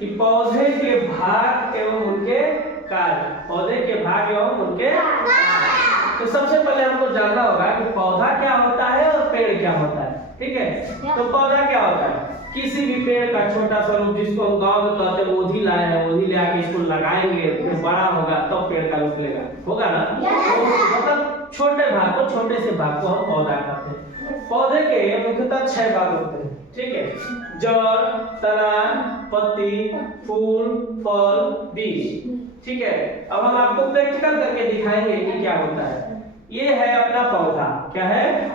कि पौधे के भाग एवं उनके कार्य, पौधे के भाग एवं उनके तो सबसे पहले हमको जानना होगा कि पौधा क्या होता है और पेड़ क्या होता है। ठीक है, तो पौधा क्या होता है? किसी भी पेड़ का छोटा सा रूप, जिसको हम गांव में कहते हैं ओधी लाए हैं, ओधी ले आके इसको लगाएंगे, फिर बड़ा होगा तब तो पेड़ का रूप लेगा, होगा ना? तो मतलब छोटे भाग को, छोटे से भाग को हम पौधा कहते हैं। पौधे के मुख्यतः 6 भाग होते हैं। ठीक है, जड़, तना, पत्ती, फूल, फल, बीज। ठीक है, अब हम आपको प्रैक्टिकल करके दिखाएंगे कि क्या होता है। ये है अपना पौधा, क्या है?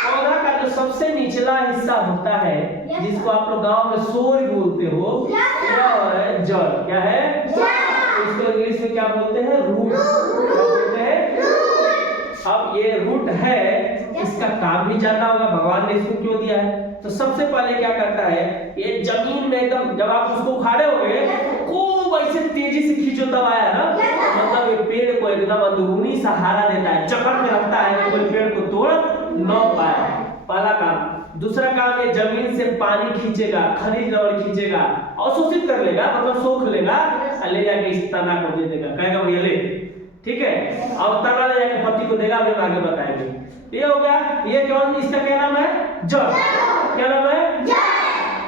पौधा का जो सबसे निचला हिस्सा होता है, जिसको आप लोग गांव में सोर बोलते हो, यह है जड़। क्या है? इसको इंग्लिश में क्या बोलते हैं? रूट बोलते हैं। अब ये रूट है, इसका काम भी जानना होगा, भगवान ने इसको क्यों दिया है। तो सबसे पहले क्या करता है, ये जमीन में एकदम, जब आप उसको उखाड़े होगे खूब ऐसे तेजी से खींचो तब आया ना, मतलब ये पेड़ को एकदम अंदरूनी सहारा देता है, जकड़ के रखता है कि कोई पेड़ को तोड़ न पाए। पहला काम। दूसरा काम, ये जमीन से पानी खींचेगा, खनिज लवण खींचेगा, अवशोषित कर लेगा, मतलब सोख लेगा, ले जाके इस तना को दे देगा, कहेगा भैया ले। ठीक है, अब तना ले जाके पत्ती को देगा, हम आगे बताएंगे। ये हो गया, ये कौन, इसका क्या नाम है? जड़। क्या नाम है? जड़।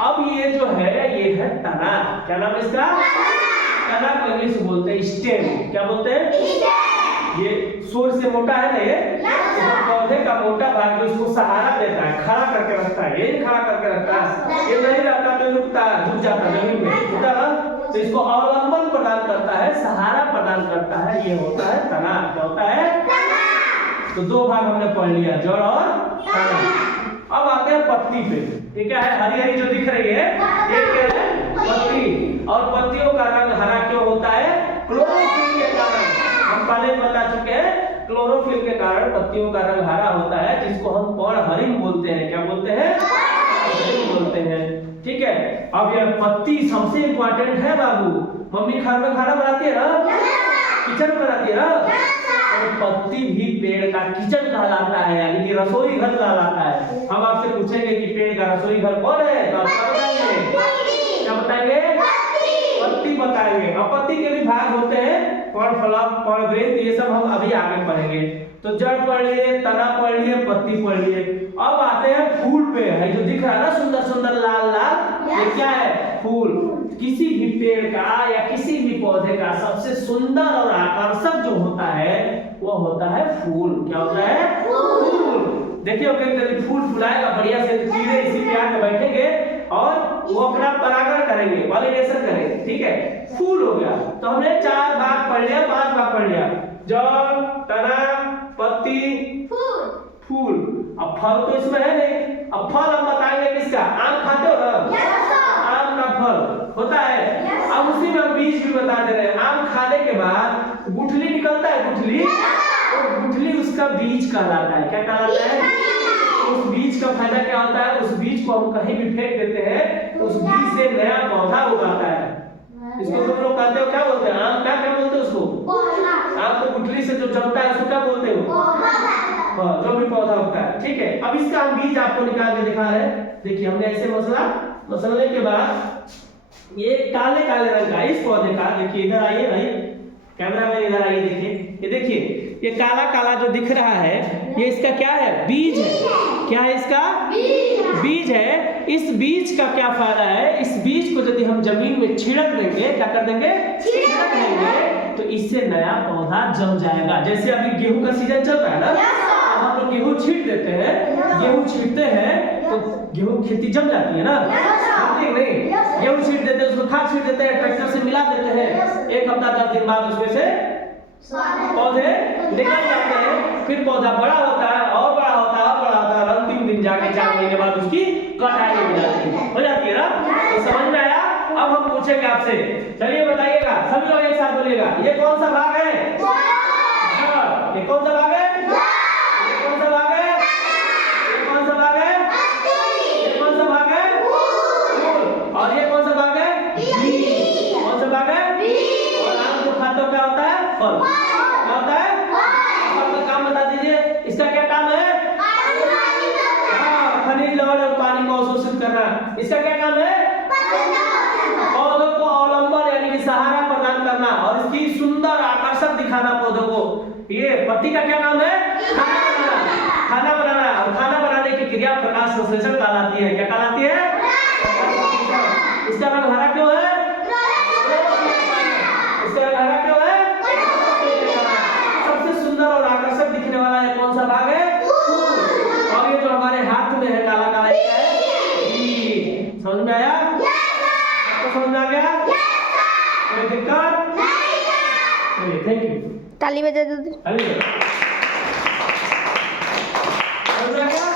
अब ये जो है, ये है तना। क्या नाम है इसका? तना को इंग्लिश में बोलते हैं स्टेम। क्या बोलते हैं? ये सूर से मोटा है ना, ये पौधे का मोटा भाग जो इसको सहारा देता है, खड़ा करके रखता है, ये खड़ा करके रखता है, ये नहीं रहता तो रुकता, झुक जाता जमीन में, होता ना, तो इसको अवलंबन प्रदान करता है, सहारा प्रदान करता है, ये होता है तना। क्या होता है? तो 2 भाग हमने पढ़ लिया, जड़ और तना। अब आते हैं पत्ती पे। ये क्या है? हरी हरी जो दिख रही है, ये क्या है? पत्ती। और पत्तियों का रंग हरा क्यों होता है? क्लोरोफिल के कारण। हम पहले बता चुके हैं, क्लोरोफिल के कारण पत्तियों का रंग हरा होता है, जिसको हम पर्णहरिण बोलते हैं। क्या बोलते हैं? पर्णहरिण बोलते हैं। ठीक है, अब ये पत्ती सबसे इंपॉर्टेंट है बाबू। मम्मी घर में खाना बनाती है ना, किचन बनाती है ना, तो पत्ती भी पेड़ का किचन कहलाता है, यानी कि रसोई घर कहलाता है। हम आपसे पूछेंगे कि पेड़ का रसोई घर कौन है, तो आप क्या बताएंगे? क्या बताएंगे? पत्ती बताएंगे। और पत्ती के भी भाग होते हैं, पर्णफलक, पर्णवृंत, ये सब हम अभी आगे पढ़ेंगे। तो जड़ पढ़ लिए, तना पढ़ लिए, पत्ती पढ़ लिए। अब आते हैं फूल पे। है जो दिख रहा है ना सुंदर सुंदर लाल लाल, ये क्या है? फूल। किसी भी पेड़ का या किसी भी पौधे का सबसे सुंदर और आकर्षक जो होता है, वो होता है फूल। क्या होता है? फूल। देखिए कहीं फूल फुलाएगा बढ़िया से, कीड़े इसी पे आके बैठेंगे और वो अपना परागण करेंगे, पॉलिनेशन करेंगे। ठीक है, फूल हो गया। तो हमने 4 भाग पढ़ लिया, 5 भाग पढ़ लिया, जड़, तना, पत्ती, फूल। अब फल तो इसमें है नहीं। अब फल हम बताएंगे किसका? आम खाते हो ना? आम का फल होता है। अब उसी में बीज भी बता दे रहे हैं। आम खाने के बाद गुठली निकलता है, गुठली, और गुठली उसका बीज कहलाता है। क्या कहलाता है? उस बीज का फायदा क्या होता है? उस बीज को हम कहीं भी फेंक देते हैं तो उस बीज से नया पौधा उगाता है। इसको तुम लोग कहते हो, क्या बोलते हैं? आम का क्या बोलते हैं उसको? आम को गुठली से जो जमता है उसको क्या बोलते हो? जो भी पौधा होता है। ठीक है, अब इसका हम बीज आपको निकाल के दिखा रहे हैं। देखिए हमने ऐसे मसलने के बाद ये काले काले रंग का इस पौधे का, देखिए इधर आइए भाई, कैमरा मैन इधर आइए, देखिए ये, देखिए ये काला काला जो दिख रहा है, ये इसका क्या है? बीज है। क्या है इसका? बीज है। इस बीज का क्या फायदा है? इस बीज को यदि हम जमीन में छिड़क देंगे, क्या कर देंगे? छिड़क देंगे, तो इससे नया पौधा जम जाएगा। जैसे अभी गेहूं का सीजन चल रहा है ना, हम लोग गेहूं छींट देते हैं, गेहूं छींटते हैं तो गेहूं खेती जम जाती है ना, नहीं? गेहूं छींट देते हैं, उसको खाद छींट देते हैं, ट्रैक्टर से मिला देते हैं, 1 हफ्ता 10 दिन बाद उसमें से पौधे निकल जाते हैं। फिर पौधा बड़ा होता है और बड़ा होता है और बड़ा होता है, और अंतिम दिन जाके 4 महीने बाद उसकी कटाई हो जाती है ना। तो समझ में आया? अब हम पूछेंगे आपसे, चलिए बताइएगा, सभी लोग एक साथ बोलिएगा, ये कौन सा भाग है? ये कौन सा भाग है? ये कौन सा भाग है? ये कौन सा भाग है? ये कौन सा भाग है? फूल। और ये कौन सा भाग है? बीज। कौन सा भाग है? और आम जो खाते हो क्या होता है? फल। क्या होता है? फल का काम बता दीजिए, इसका क्या काम है? खनिज लवण और पानी को अवशोषित करना। इसका क्या काम है? पत्ती का क्या काम है? खाना बनाना। खाना बनाना, और खाना बनाने की क्रिया प्रकाश संश्लेषण कहलाती है। क्या कहलाती है? इसका रंग हरा क्यों है? इसका रंग हरा क्यों है? सबसे सुंदर और आकर्षक दिखने वाला है कौन सा भाग है? फूल। और ये जो हमारे हाथ में है काला काला, क्या है? बीज। समझ में आया? आपको समझ में आ गया? कोई दिक्कत? चलिए, थैंक यू। ताली बजा दो। समझ में आ गया?